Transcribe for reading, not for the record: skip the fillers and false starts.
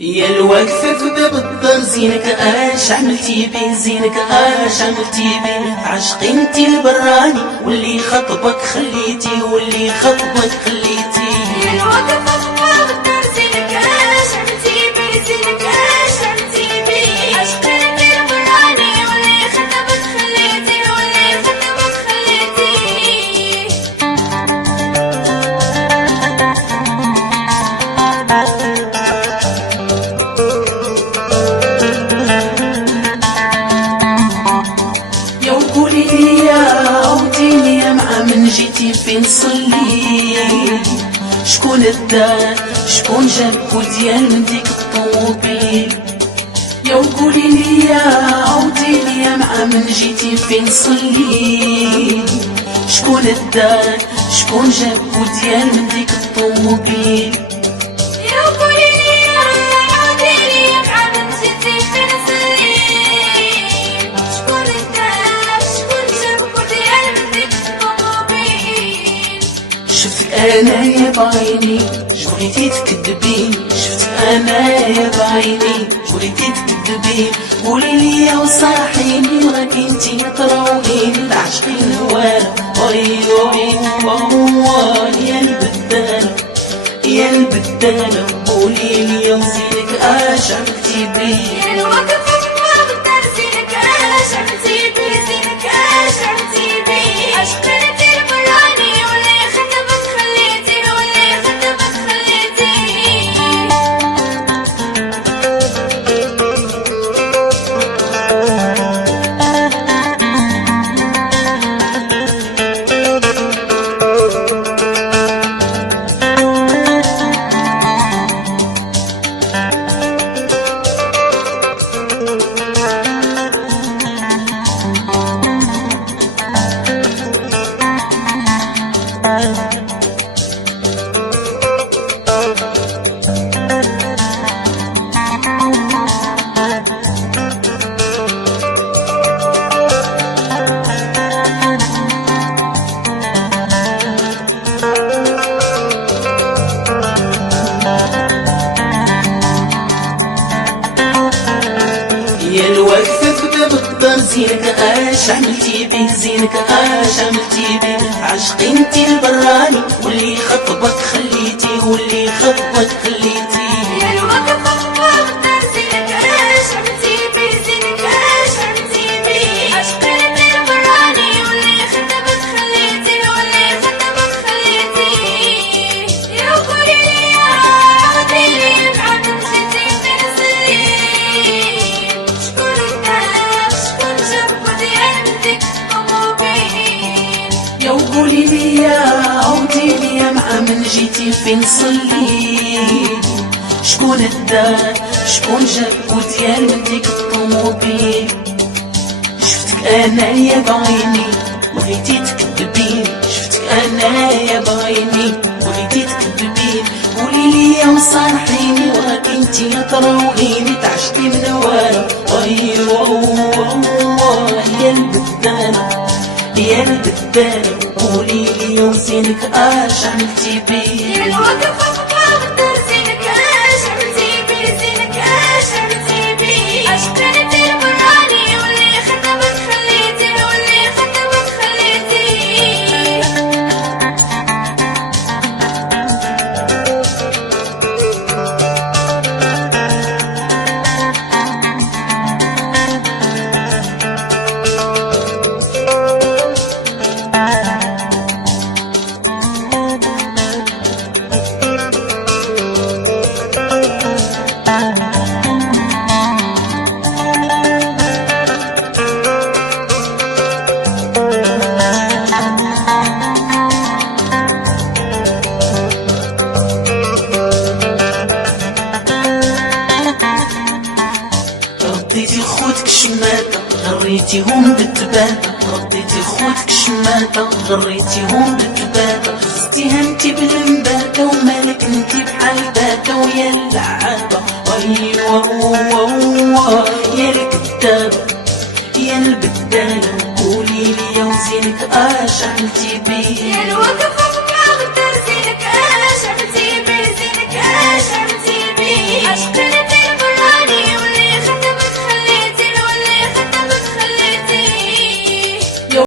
يا الواقفة في باب الدار زينك اش عملتي بيه زينك اش عملتي بيه عشقي انتي البراني واللي خطبك خليتي واللي خطبك خليتي. يا الواقفة في باب الدار زينك اش عملتي بيه زينك اش عملتي بيه عشقي انتي البراني واللي خطبك خليتي واللي خطبك خليتي. قولي لي يا عوديني يا مع من جيتي فين صلي شكون الدار شكون جابكو ديال من ديك الطوموبيل. يا قولي لي يا عوديني يا مع من جيتي فين صلي شكون الدار شكون جابكو ديال من ديك الطوموبيل. انايا بعيني جريتي تكذبين شفت انايا بعيني جريتي تكذبين قولي لي وصاحيني وراك انتي تروقيني تعشقي الهواله يا البداله يا البداله قولي لي وزينك اش عملتي بيه. يا الواقفة في باب الدار زينك اش عملتي بيه زينك اش عملتي بيه عشقي انتي البراني واللي خطبك خليتي واللي خطبك خليتي. يا الواقفة في باب الدار زينك اش عملتي بيه زينك اش عملتي بيه عشقي انتي البراني واللي خطبك خليتي واللي خطبك خليتي. يا الواقفة في باب الدار زينك اش عملتي بيه زينك اش عملتي بيه عشقي انتي البراني واللي خطبك خليتي واللي خطبك خليتي. يا قولي لي يا عوديني مع من جيتي فين صليت شكون الدار شكون جابكو ديال من ديك الطوموبيل. يا قولي لي يا عوديني يا مع من جيتي فين صليت شكون الدار شكون جابكو ديال من ديك الطوموبيل. شفتك انايا بعيني بغيتي تكذبين شفتك انايا بعيني بغيتي تكذبين قولي لي وصارحيني وراك انتي تروقيني تعشتي من ورا يا البدانه يا البدانه قولي لي وزينك اش عملتي بيه. يا الواقفة في باب الدار زينك اش عملتي بيه زينك اش عملتي بيه عشقي انتي البراني واللي خطبك خليتي واللي خطبك خليتي. رديتي خوتك شماتة غريتيهم بالتباتة رديتي خوتك شماتة غريتيهم بالتباتة خزتيها انتي بالمباتة ومالك انتي بحال باتة ويا اللعابة يا الكدابة يا البدالة قولي لي وزينك اش عملتي بيه. يا الواقفة